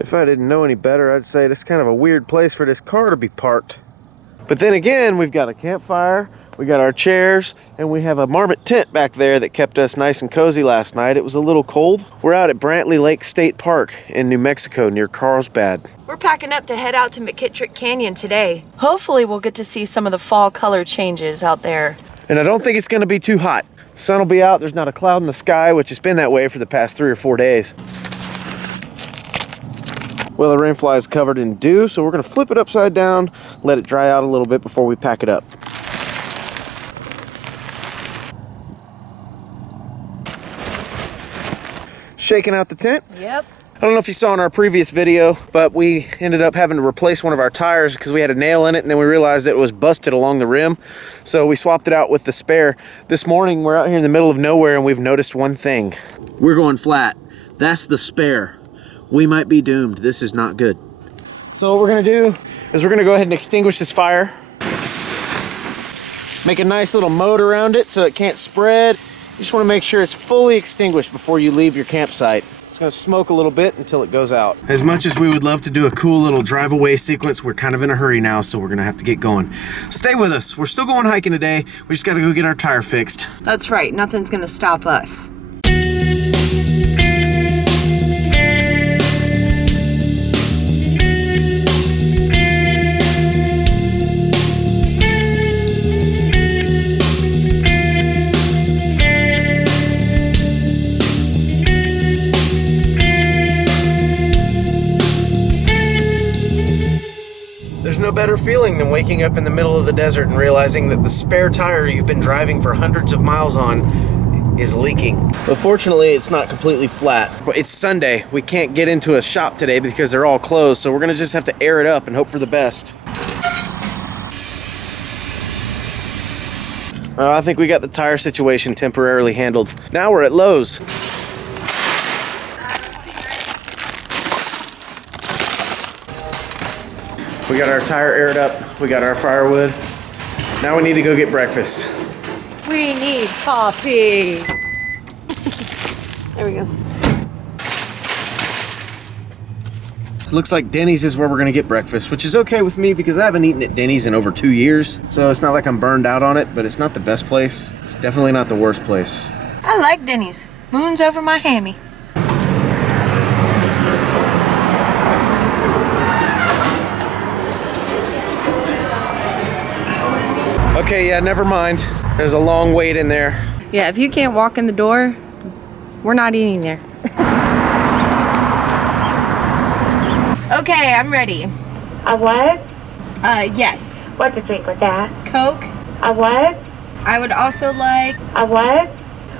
If I didn't know any better, I'd say this is kind of a weird place for this car to be parked. But then again, we've got a campfire, we got our chairs, and we have a Marmot tent back there that kept us nice and cozy last night. It was a little cold. We're out at Brantley Lake State Park in New Mexico near Carlsbad. We're packing up to head out to McKittrick Canyon today. Hopefully we'll get to see some of the fall color changes out there. And I don't think it's going to be too hot. The sun will be out, there's not a cloud in the sky, which has been that way for the past 3 or 4 days. Well, the rainfly is covered in dew, so we're going to flip it upside down, let it dry out a little bit before we pack it up. Shaking out the tent. Yep. I don't know if you saw in our previous video, but we ended up having to replace one of our tires because we had a nail in it, and then we realized that it was busted along the rim. So we swapped it out with the spare. This morning, we're out here in the middle of nowhere, and we've noticed one thing. We're going flat. That's the spare. We might be doomed. This is not good. So what we're gonna do is we're gonna go ahead and extinguish this fire. Make a nice little moat around it so it can't spread. You just wanna make sure it's fully extinguished before you leave your campsite. It's gonna smoke a little bit until it goes out. As much as we would love to do a cool little drive away sequence, we're kind of in a hurry now, so we're gonna have to get going. Stay with us. We're still going hiking today. We just gotta go get our tire fixed. That's right, nothing's gonna stop us. There's no better feeling than waking up in the middle of the desert and realizing that the spare tire you've been driving for hundreds of miles on is leaking. But fortunately, it's not completely flat. It's Sunday. We can't get into a shop today because they're all closed, so we're gonna just have to air it up and hope for the best. I think we got the tire situation temporarily handled. Now we're at Lowe's. We got our tire aired up, we got our firewood. Now we need to go get breakfast. We need coffee. There we go. Looks like Denny's is where we're gonna get breakfast, which is okay with me because I haven't eaten at Denny's in over 2 years. So it's not like I'm burned out on it, but it's not the best place. It's definitely not the worst place. I like Denny's. Moon's over my hammy. Okay, yeah, never mind. There's a long wait in there. Yeah, if you can't walk in the door, we're not eating there. Okay, I'm ready. A what? Yes. What to drink with that? Coke. A what? I would also like... A what?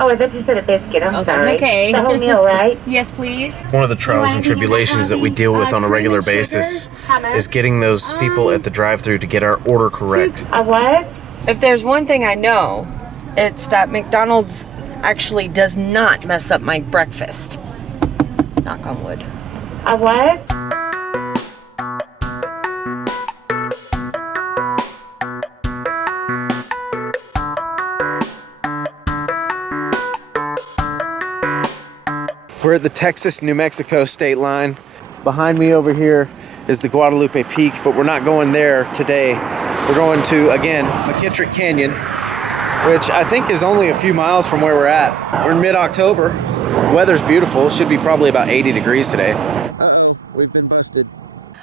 Oh, I thought you said a biscuit. I'm Oh, sorry. that's okay. The whole meal, right? Yes, please. One of the trials and tribulations that we deal with on a regular basis is getting those people at the drive-thru to get our order correct. A what? If there's one thing I know, it's that McDonald's actually does not mess up my breakfast. Knock on wood. A what? We're at the Texas-New Mexico state line. Behind me over here is the Guadalupe Peak, but we're not going there today. We're going to, again, McKittrick Canyon, which I think is only a few miles from where we're at. We're in mid-October. Weather's beautiful. It should be probably about 80 degrees today. Uh-oh, we've been busted.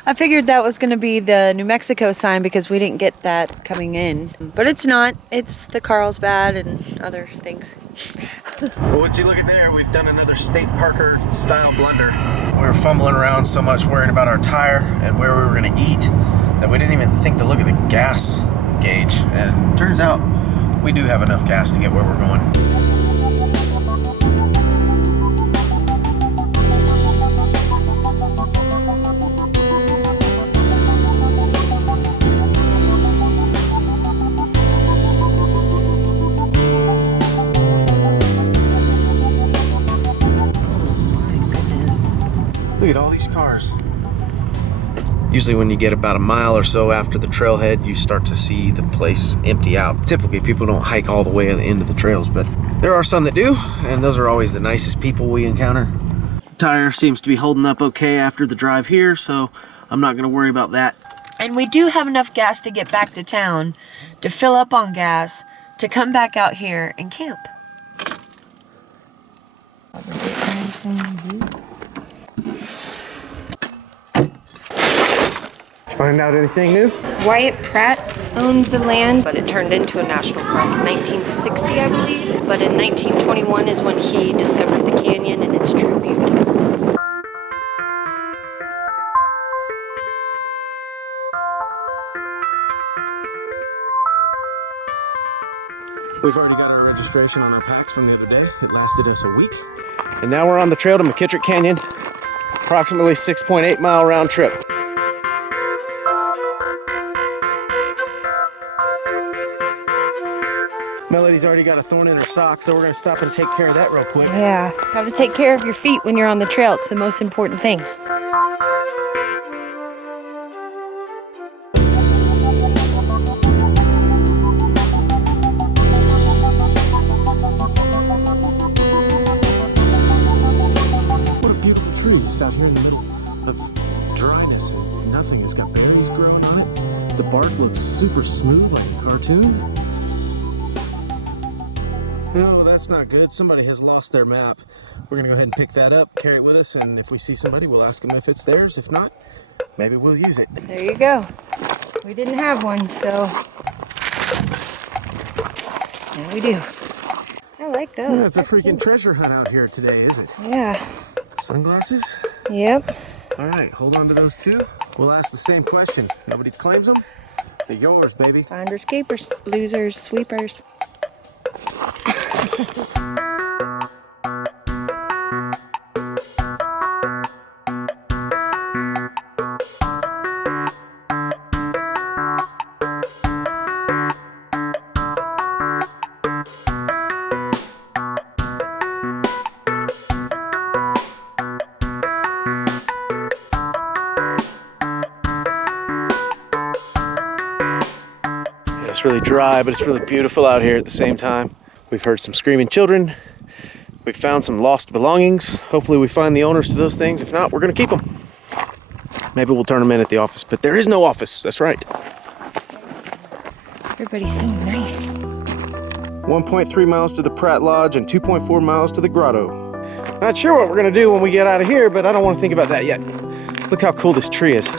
I figured that was going to be the New Mexico sign because we didn't get that coming in. But it's not. It's the Carlsbad and other things. Well, would you look at there? We've done another State Parker style blunder. We were fumbling around so much worrying about our tire and where we were going to eat that we didn't even think to look at the gas gauge. And turns out we do have enough gas to get where we're going. Look at all these cars. Usually when you get about a mile or so after the trailhead, you start to see the place empty out. Typically people don't hike all the way to the end of the trails, but there are some that do, and those are always the nicest people we encounter. tire seems to be holding up okay after the drive here, so I'm not gonna worry about that. And we do have enough gas to get back to town, to fill up on gas, to come back out here and camp. Find out anything new? Wyatt Pratt owns the land, but it turned into a national park in 1960, I believe. But in 1921 is when he discovered the canyon and its true beauty. We've already got our registration on our packs from the other day. It lasted us a week. And now we're on the trail to McKittrick Canyon, approximately 6.8 mile round trip. Melody's already got a thorn in her sock, so we're gonna stop and take care of that real quick. Yeah, gotta take care of your feet when you're on the trail. It's the most important thing. What a beautiful tree just out here in the middle of dryness and nothing. It's got berries growing on it. The bark looks super smooth like a cartoon. Oh, that's not good. Somebody has lost their map. We're gonna go ahead and pick that up, carry it with us, and if we see somebody, we'll ask them if it's theirs. If not, maybe we'll use it. There you go. We didn't have one, so now we do. I like those. Yeah, it's a freaking treasure hunt out here today, is it? Yeah. Sunglasses? Yep. All right, hold on to those two. We'll ask the same question. Nobody claims them? They're yours, baby. Finders, keepers, losers, sweepers. It's really dry, but it's really beautiful out here at the same time. We've heard some screaming children. We've found some lost belongings. Hopefully we find the owners to those things. If not, we're gonna keep them. Maybe we'll turn them in at the office, but there is no office, that's right. Everybody's so nice. 1.3 miles to the Pratt Lodge and 2.4 miles to the grotto. Not sure what we're gonna do when we get out of here, but I don't wanna think about that yet. Look how cool this tree is.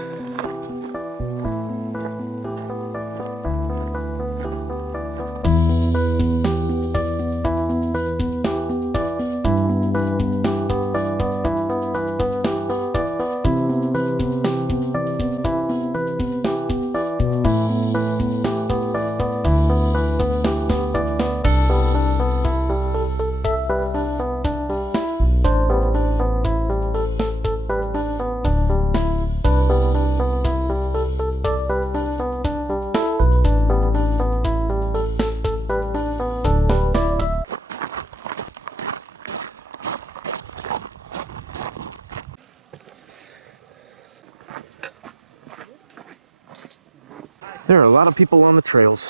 There are a lot of people on the trails.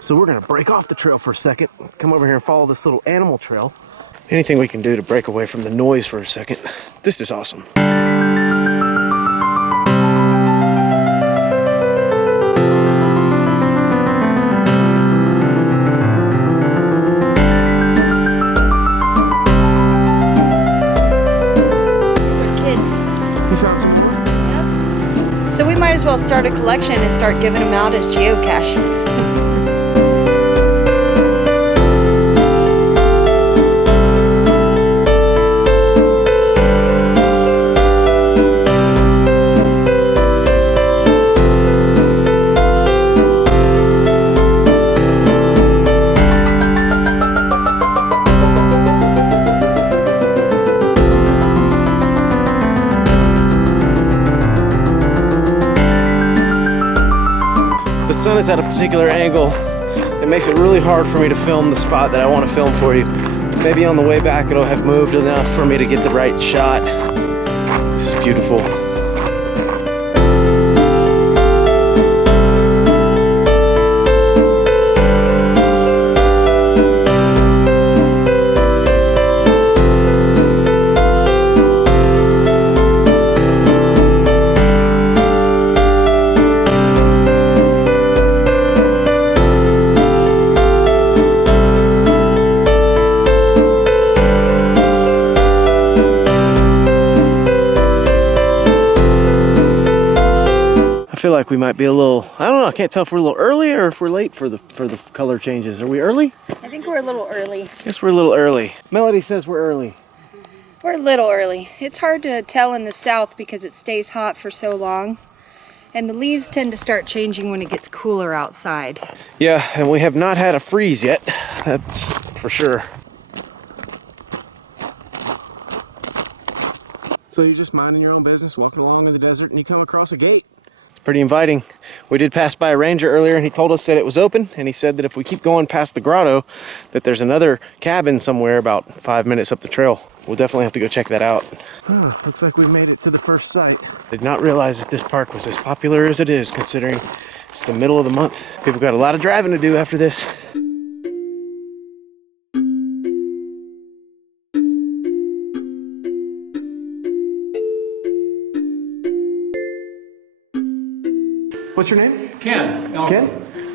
So we're gonna break off the trail for a second, come over here and follow this little animal trail. Anything we can do to break away from the noise for a second. This is awesome. So we might as well start a collection and start giving them out as geocaches. The sun is at a particular angle. It makes it really hard for me to film the spot that I want to film for you. Maybe on the way back it'll have moved enough for me to get the right shot. This is beautiful. feel like we might be a little, I don't know, I can't tell if we're a little early or if we're late for the color changes. Are we early? I think we're a little early. Guess we're a little early. Melody says we're early. We're a little early. It's hard to tell in the south because it stays hot for so long. And the leaves tend to start changing when it gets cooler outside. Yeah, and we have not had a freeze yet. That's for sure. So you're just minding your own business, walking along in the desert, and you come across a gate. It's pretty inviting. We did pass by a ranger earlier, and he told us that it was open, and he said that if we keep going past the grotto, that there's another cabin somewhere about 5 minutes up the trail. We'll definitely have to go check that out. Looks like we made it to the first site. Did not realize that this park was as popular as it is, considering it's the middle of the month. People got a lot of driving to do after this. What's your name? Ken. Ken?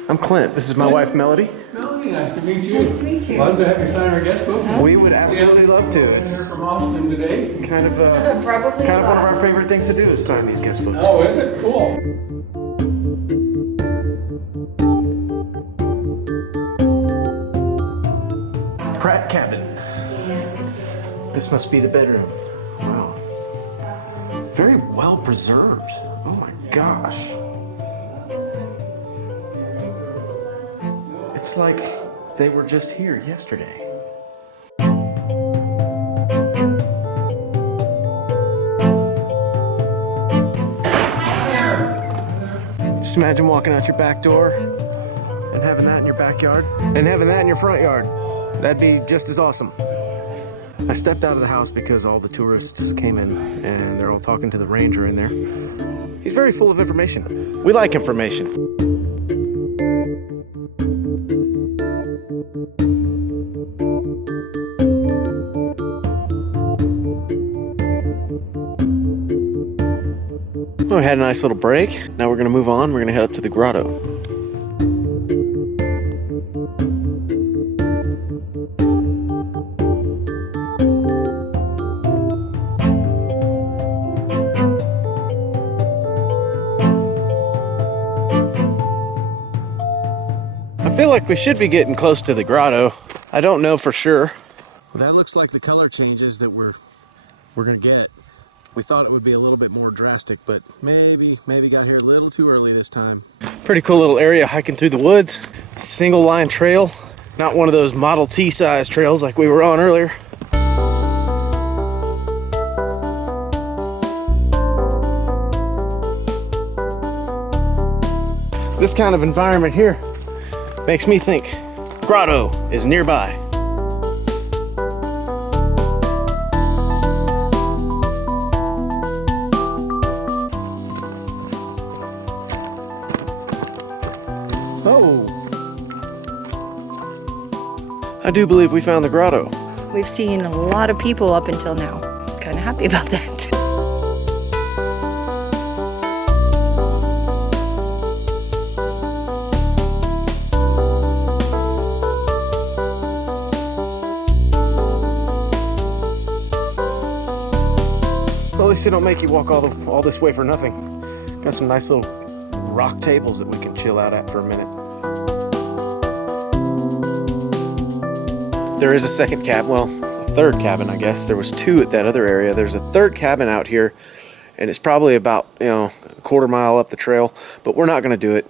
I'm Clint. This is my wife, Melody. Melody, nice to meet you. Nice to meet you. Love to have you sign our guest book. We would absolutely love to. You're It's from Austin today. kind of Probably one of our favorite things to do is sign these guest books. Oh, is it? Cool. Pratt cabin. This must be the bedroom. Wow. Very well preserved. Oh my gosh. It's like they were just here yesterday. Just imagine walking out your back door and having that in your backyard and having that in your front yard. That'd be just as awesome. I stepped out of the house because all the tourists came in and they're all talking to the ranger in there. He's very full of information. We like information. Well, we had a nice little break. Now we're gonna move on. We're gonna head up to the grotto. I feel like we should be getting close to the grotto. I don't know for sure. Well, that looks like the color changes that we're gonna get. We thought it would be a little bit more drastic, but maybe got here a little too early this time. Pretty cool little area hiking through the woods. Single line trail, not one of those Model T size trails like we were on earlier. This kind of environment here makes me think grotto is nearby. Oh, I do believe we found the grotto. We've seen a lot of people up until now. Kind of happy about that. Well, at least they don't make you walk all this way for nothing. Got some nice little rock tables that we can chill out at for a minute. There is a second cabin, well, a third cabin, I guess. There was two at that other area. There's a third cabin out here, and it's probably about, a quarter mile up the trail, but we're not gonna do it.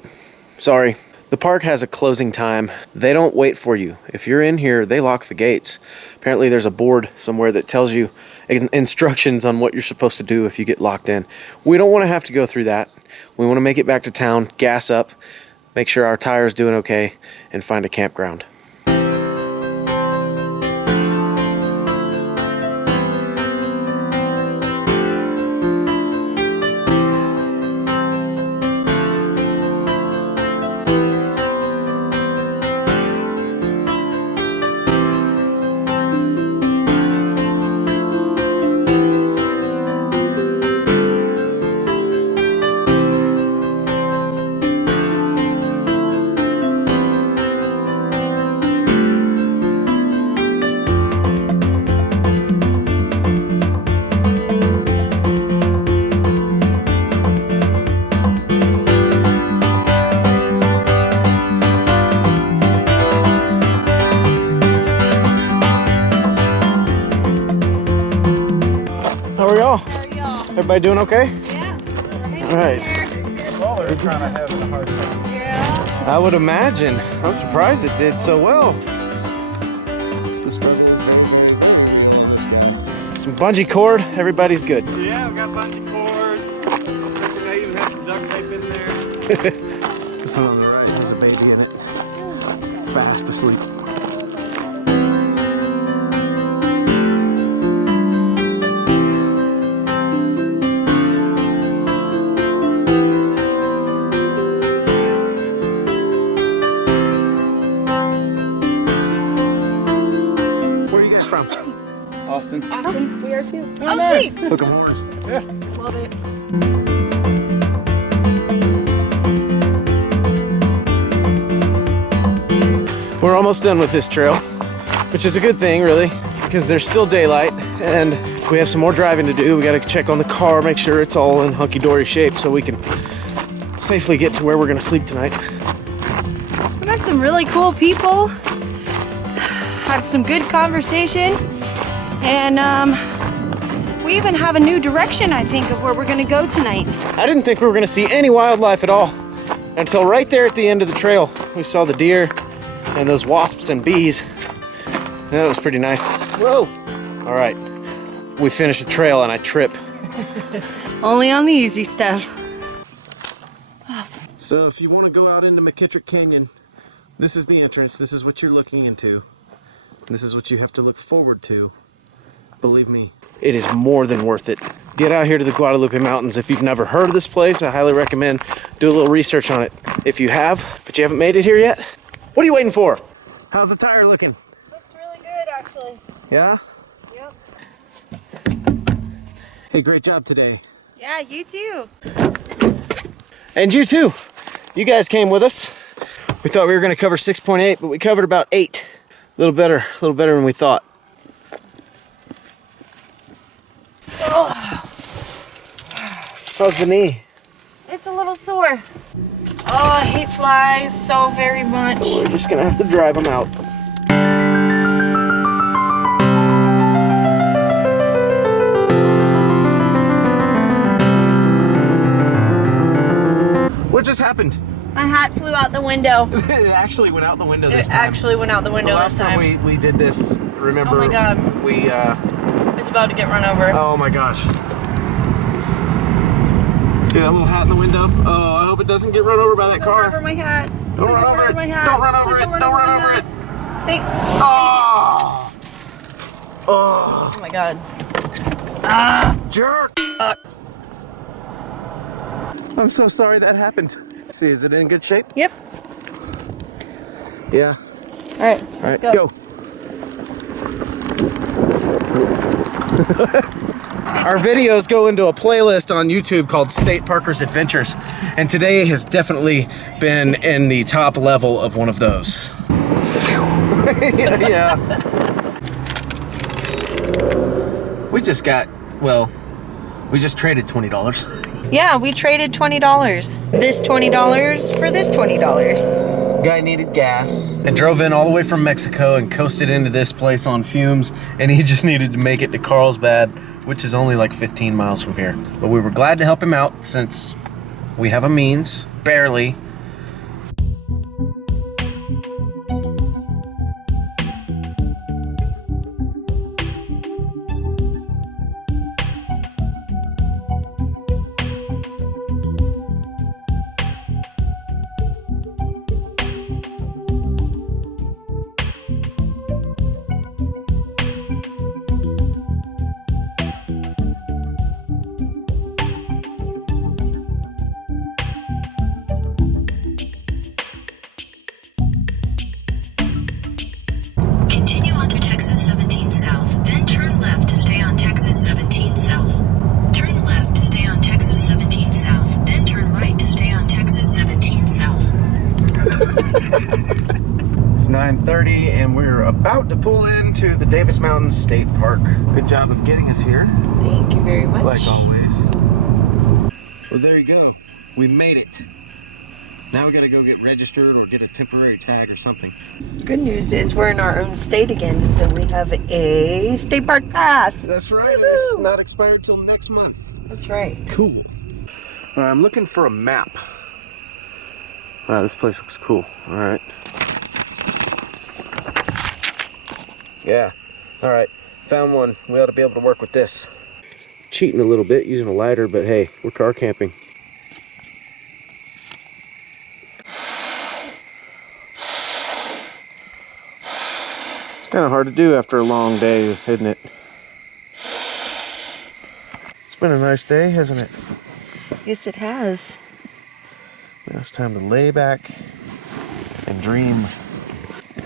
Sorry. The park has a closing time. They don't wait for you. If you're in here, they lock the gates. Apparently there's a board somewhere that tells you instructions on what you're supposed to do if you get locked in. We don't want to have to go through that. We want to make it back to town, gas up, make sure our tire's doing okay, and find a campground. y'all. Everybody doing okay? Yeah. All right. Well, they're kind of having a hard time. Yeah. I would imagine. I'm surprised it did so well. The struggle is very, very big in this game. Some bungee cord, everybody's good. Yeah, we got bungee cords. I even have some duct tape in there. This one on the right has a baby in it. Fast asleep. Where are you guys from? Austin. Awesome. We are too. Oh, nice. Sweet. Hook 'em horns. Yeah. Love it. We're almost done with this trail, which is a good thing, really, because there's still daylight and we have some more driving to do. We got to check on the car, make sure it's all in hunky-dory shape so we can safely get to where we're going to sleep tonight. We met some really cool people, had some good conversation, and we even have a new direction, I think, of where we're gonna go tonight. I didn't think we were going to see any wildlife at all until right there at the end of the trail. We saw the deer and those wasps and bees. That was pretty nice. Whoa! All right, we finished the trail and I trip. Only on the easy stuff. Awesome. So if you want to go out into McKittrick Canyon, this is the entrance. This is what you're looking into. This is what you have to look forward to. Believe me, it is more than worth it. Get out here to the Guadalupe Mountains. If you've never heard of this place, I highly recommend do a little research on it. If you have, but you haven't made it here yet, what are you waiting for? How's the tire looking? Looks really good, actually. Yeah? Yep. Hey, great job today. Yeah, you too. And you too. You guys came with us. We thought we were going to cover 6.8, but we covered about 8. A little better than we thought. How's the knee? It's a little sore. Oh, I hate flies so very much. We're just gonna have to drive them out. What just happened? My hat flew out the window. It actually went out the window this It time. actually went out the window The last this time. we did this, remember? Oh my God. We, It's about to get run over. oh my gosh. See that little hat in the window? Oh, I hope it doesn't get run over by that Don't car. run over my hat. Don't Please run over it. my hat. Don't run over Please it. Don't run my over hat. it. Thank- Oh! Oh my God. Jerk! I'm so sorry that happened. See, is it in good shape? Yep. Yeah. All right. All right, go. go. Our videos go into a playlist on YouTube called State Parkers Adventures, and today has definitely been in the top level of one of those. Yeah. We just got, well, we just traded $20. Yeah, we traded $20. This $20 for this $20. Guy needed gas and drove in all the way from Mexico and coasted into this place on fumes, and he just needed to make it to Carlsbad, which is only like 15 miles from here. But we were glad to help him out since we have a means, barely. Continue onto Texas 17 South, then turn left to stay on Texas 17 South. Turn left to stay on Texas 17 South, then turn right to stay on Texas 17 South. It's 9:30 and we're about to pull into the Davis Mountains State Park. Good job of getting us here, Thank you very much. like always. Well, there you go. We made it. Now we gotta go get registered or get a temporary tag or something. Good news is we're in our own state again, so we have a state park pass. That's right. It's not expired till next month. That's right. Cool. All right, I'm looking for a map. Wow, this place looks cool. All right. Yeah. All right. Found one. We ought to be able to work with this. Cheating a little bit using a lighter, but hey, we're car camping. It's kind of hard to do after a long day, isn't it? It's been a nice day, hasn't it? Yes, it has. Now it's time to lay back and dream.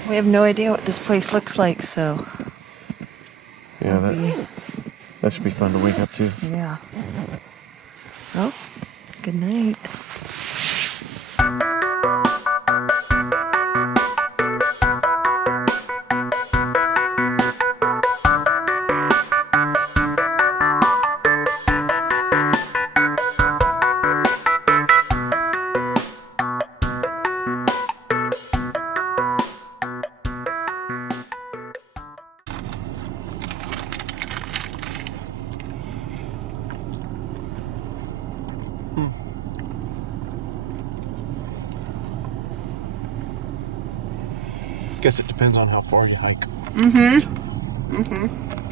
We have no idea what this place looks like, so Yeah, that should be fun to wake up to. yeah. Oh, good night. Guess it depends on how far you hike. Mm-hmm. Mm-hmm.